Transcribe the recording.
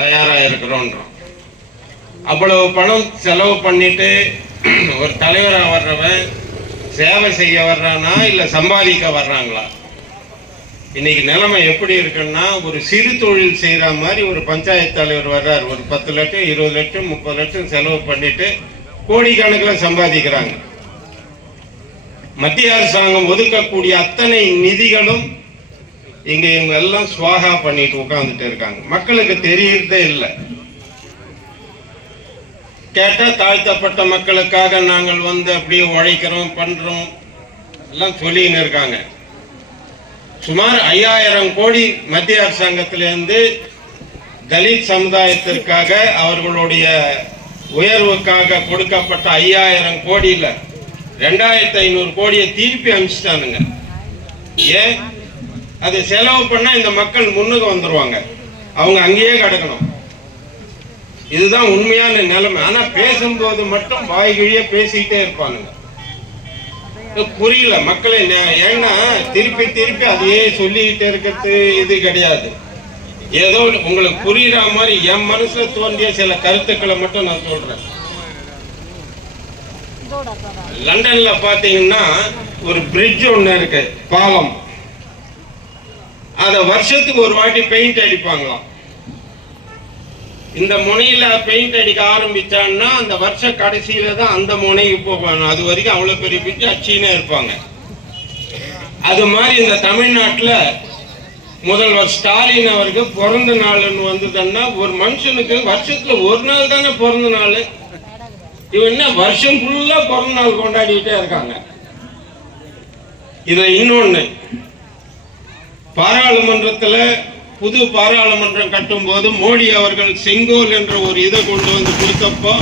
தயாராக இருக்கிறோன்றோம். அவ்வளவு பணம் செலவு பண்ணிட்டு ஒரு தலைவராக வர்றவன் சேவை செய்ய வர்றானா இல்லை சம்பாதிக்க வர்றாங்களா? இன்னைக்கு நிலைமை எப்படி இருக்குன்னா, ஒரு சிறு தொழில் செய்கிற மாதிரி ஒரு பஞ்சாயத்து தலைவர் வர்றார், ஒரு 10 லட்சம் 20 லட்சம் 30 லட்சம் செலவு பண்ணிட்டு கோடிக்கணக்கில் சம்பாதிக்கிறாங்க. மத்திய அரசாங்கம் ஒதுக்கக்கூடிய அத்தனை நிதிகளும் இங்க இவங்க எல்லாம் சுவாகா பண்ணிட்டு உட்கார்ந்துட்டு இருக்காங்க. மக்களுக்கு தெரியறதே இல்லை. கேட்டா தாழ்த்தப்பட்ட மக்களுக்காக நாங்கள் அப்படியே உழைக்கிறோம் பண்றோம் எல்லாம் சொல்லின்னு இருக்காங்க. சுமார் 5000 கோடி மத்திய அரசாங்கத்திலிருந்து தலித் சமுதாயத்திற்காக அவர்களுடைய உயர்வுக்காக கொடுக்கப்பட்ட 5000 கோடியில் 2500 கோடியை திருப்பி அனுப்பிச்சிட்டானுங்க. ஏன்? அது செலவு பண்ணா இந்த மக்கள் முன்னுக்கு வந்துருவாங்க, அவங்க அங்கேயே கிடக்கணும். இதுதான் உண்மையான நிலைமை. ஆனா பேசும்போது மட்டும் வாய்கிழிய பேசிக்கிட்டே இருப்பானுங்க. புரியல மக்களை. ஏன்னா திருப்பி திருப்பி அதையே சொல்லிக்கிட்டே இருக்கிறது இது கிடையாது. ஏதோ உங்களுக்கு புரியுற மாதிரி என் மனசுல தோன்றிய சில கருத்துக்களை மட்டும் நான் சொல்றேன். லண்டன்ல பாத்தீங்கன்னா ஒரு பிரிட்ஜ் ஒண்ணு இருக்கு, பாலம். அத வருஷத்துக்கு ஒரு வாட்டி பெயிண்ட் அடிப்பாங்களாம். இந்த முனையில பெயிண்ட் அடிக்க ஆரம்பிச்சான்னா அந்த வருஷ கடைசியில தான் அந்த முனைக்கு போவாங்க. அது வரைக்கும் அவ்வளவு பெரிய பிரிட்ஜ் அச்சினே இருப்பாங்க. அது மாதிரி இந்த தமிழ்நாட்டுல முதல்வர் ஸ்டாலின் அவருக்கு பிறந்த நாள்னு வந்ததுன்னா, ஒரு மனுஷனுக்கு வருஷத்துல ஒரு நாள் தானே பிறந்த நாள். இவன் என்ன வருஷம் ஃபுல்லா பிறந்த நாள் கொண்டாடிட்டே இருக்காங்க. இதுல இன்னொன்னு, பாராளுமன்றத்துல புது பாராளுமன்றம் கட்டும் போது மோடி அவர்கள் செங்கோல் என்ற ஒரு இதை கொண்டு வந்து கொடுத்தப்போ